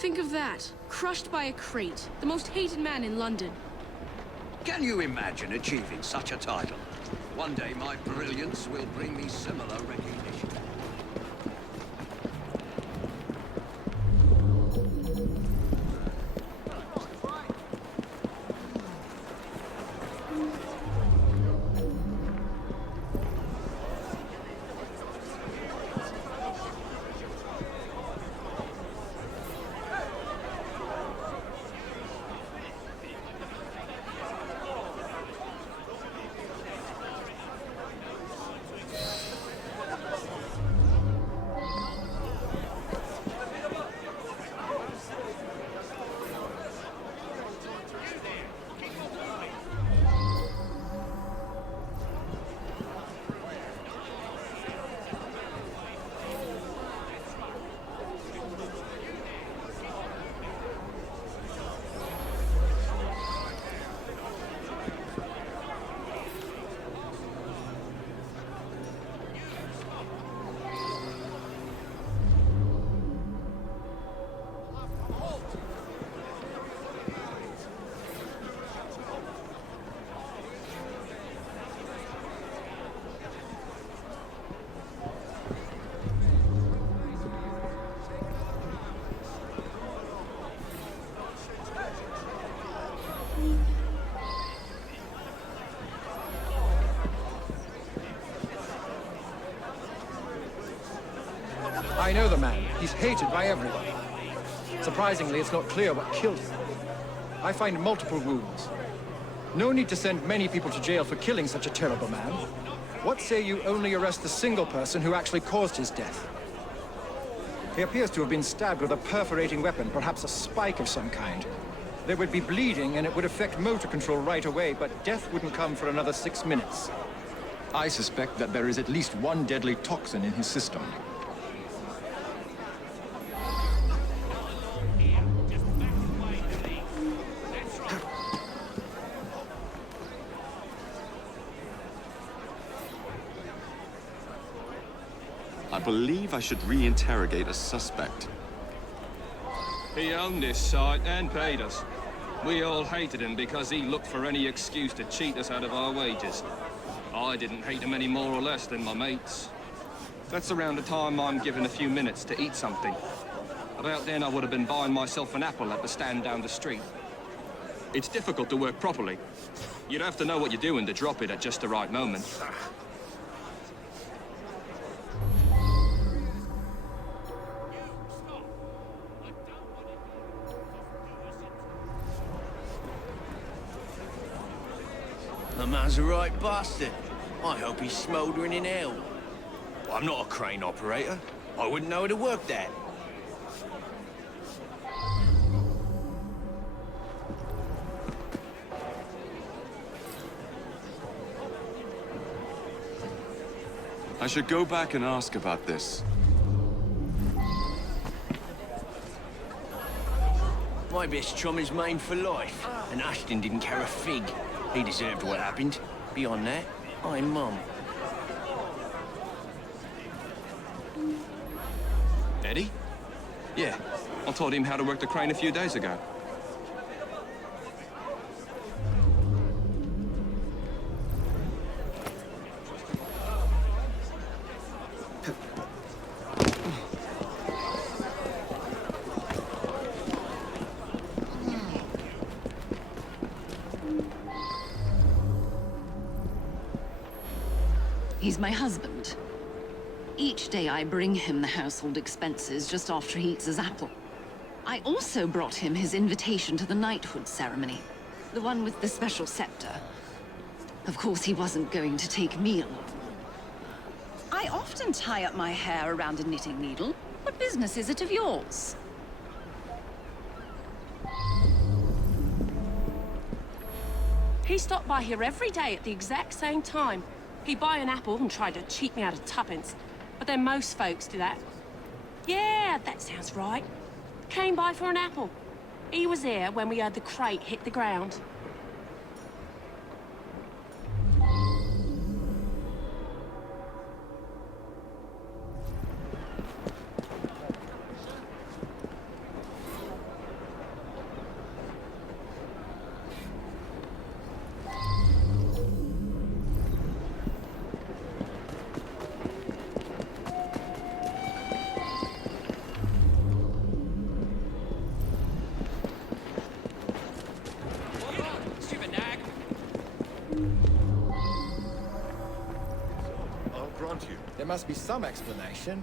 Think of that. Crushed by a crate. The most hated man in London. Can you imagine achieving such a title? One day my brilliance will bring me similar recognition. I know the man. He's hated by everyone. Surprisingly, it's not clear what killed him. I find multiple wounds. No need to send many people to jail for killing such a terrible man. What say you only arrest the single person who actually caused his death? He appears to have been stabbed with a perforating weapon, perhaps a spike of some kind. There would be bleeding and it would affect motor control right away, but death wouldn't come for another 6 minutes. I suspect that there is at least one deadly toxin in his system. I believe I should re-interrogate a suspect. He owned this site and paid us. We all hated him because he looked for any excuse to cheat us out of our wages. I didn't hate him any more or less than my mates. That's around the time I'm given a few minutes to eat something. About then I would have been buying myself an apple at the stand down the street. It's difficult to work properly. You'd have to know what you're doing to drop it at just the right moment. The man's a right bastard. I hope he's smouldering in hell. I'm not a crane operator. I wouldn't know how to work that. I should go back and ask about this. My best chum is maimed for life, and Ashton didn't care a fig. He deserved what happened. Beyond that, I'm mum. Eddie? Yeah, I taught him how to work the crane a few days ago. He's my husband. Each day I bring him the household expenses just after he eats his apple. I also brought him his invitation to the knighthood ceremony, the one with the special scepter. Of course, he wasn't going to take me along. I often tie up my hair around a knitting needle. What business is it of yours? He stopped by here every day at the exact same time. He'd buy an apple and try to cheat me out of tuppence. But then most folks do that. Yeah, that sounds right. Came by for an apple. He was here when we heard the crate hit the ground. must be some explanation.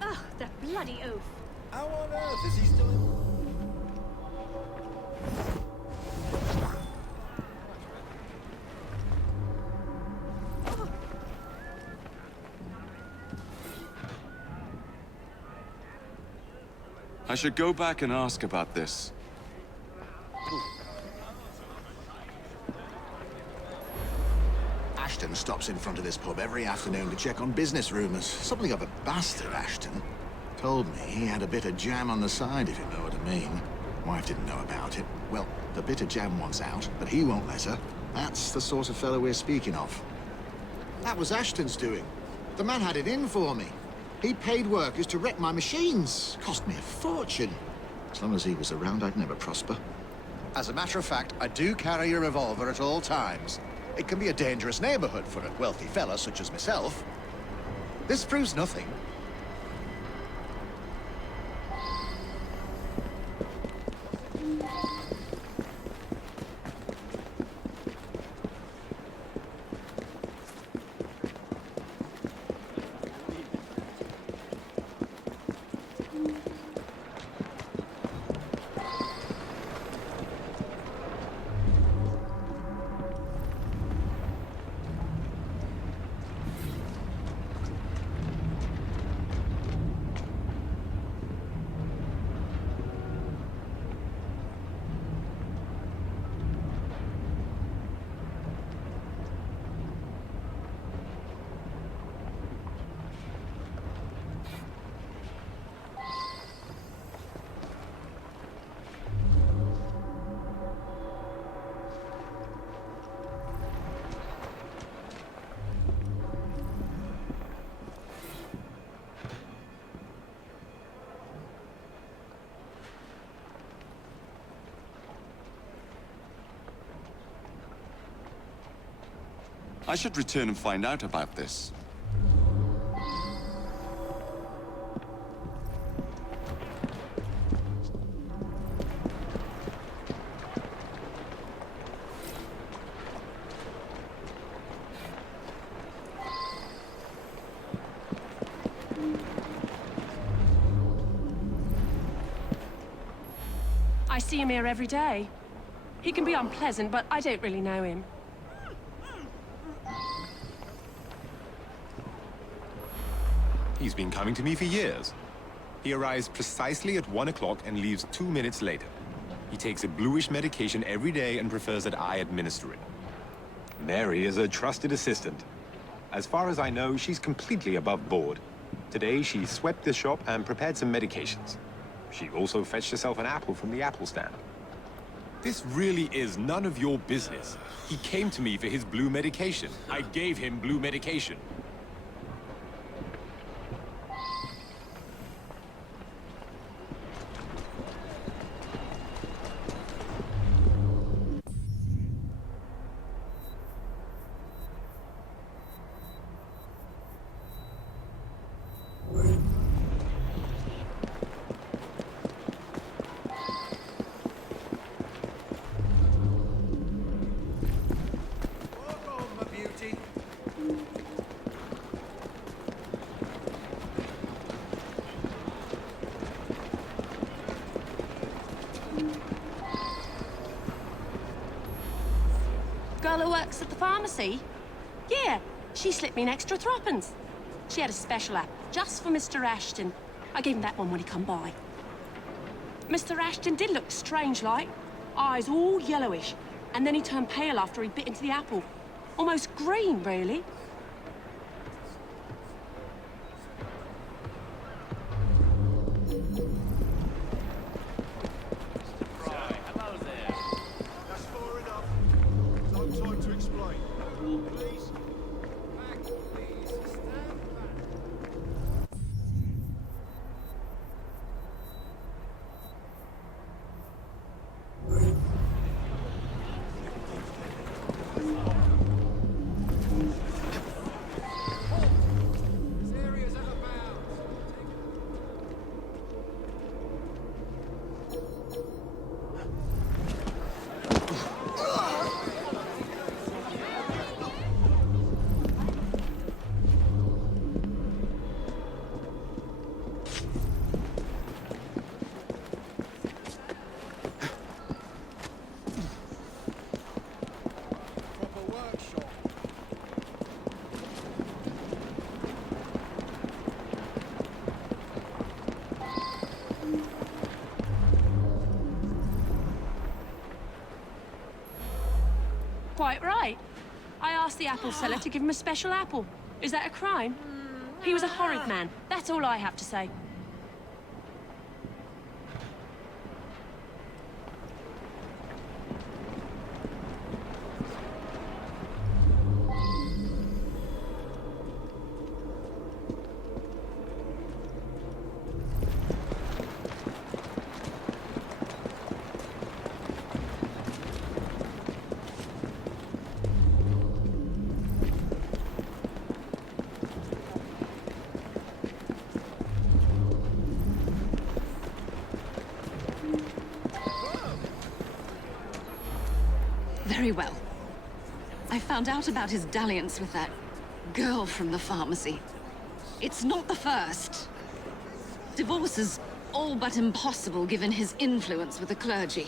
Ugh, that bloody oaf. How on earth is he still in... I should go back and ask about this. Ashton stops in front of this pub every afternoon to check on business rumours. Something of a bastard, Ashton. Told me he had a bit of jam on the side, if you know what I mean. Wife didn't know about it. Well, the bit of jam wants out, but he won't let her. That's the sort of fellow we're speaking of. That was Ashton's doing. The man had it in for me. He paid workers to wreck my machines. Cost me a fortune. As long as he was around, I'd never prosper. As a matter of fact, I do carry a revolver at all times. It can be a dangerous neighborhood for a wealthy fella such as myself. This proves nothing. I should return and find out about this. I see him here every day. He can be unpleasant, but I don't really know him. He's been coming to me for years. He arrives precisely at 1 o'clock and leaves 2 minutes later. He takes a bluish medication every day and prefers that I administer it. Mary is a trusted assistant. As far as I know, she's completely above board. Today, she swept the shop and prepared some medications. She also fetched herself an apple from the apple stand. This really is none of your business. He came to me for his blue medication. I gave him blue medication. Girl who works at the pharmacy? Yeah, she slipped me an extra threepence. She had a special app just for Mr. Ashton. I gave him that one when he come by. Mr. Ashton did look strange-like. Eyes all yellowish. And then he turned pale after he bit into the apple. Almost green, really. quite right. I asked the apple seller to give him a special apple. Is that a crime? He was a horrid man. That's all I have to say. Very well. I found out about his dalliance with that girl from the pharmacy. It's not the first. Divorce is all but impossible given his influence with the clergy.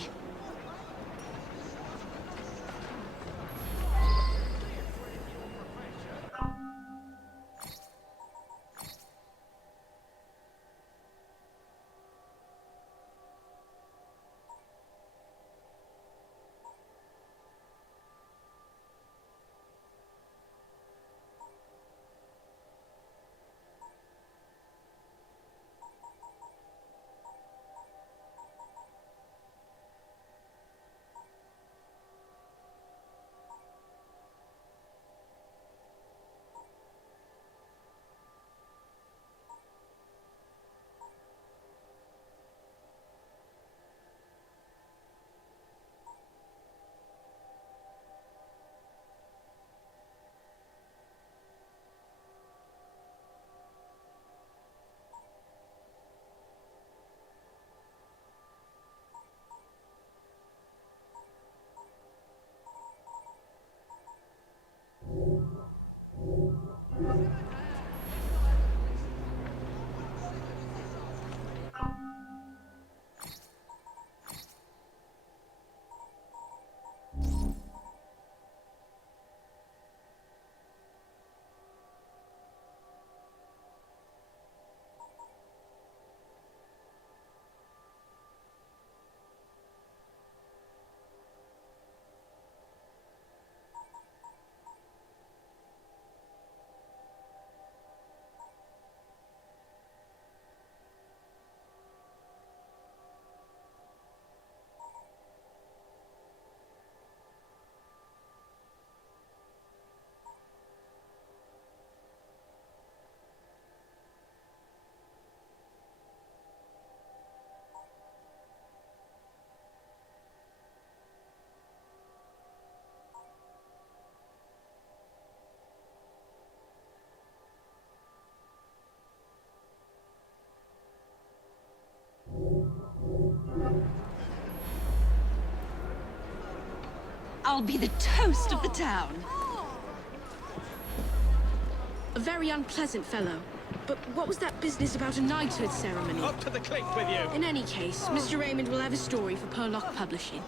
I'll be the toast of the town. A very unpleasant fellow. But what was that business about a knighthood ceremony? Up to the cliff with you! In any case, Mr. Raymond will have a story for Perlock Publishing.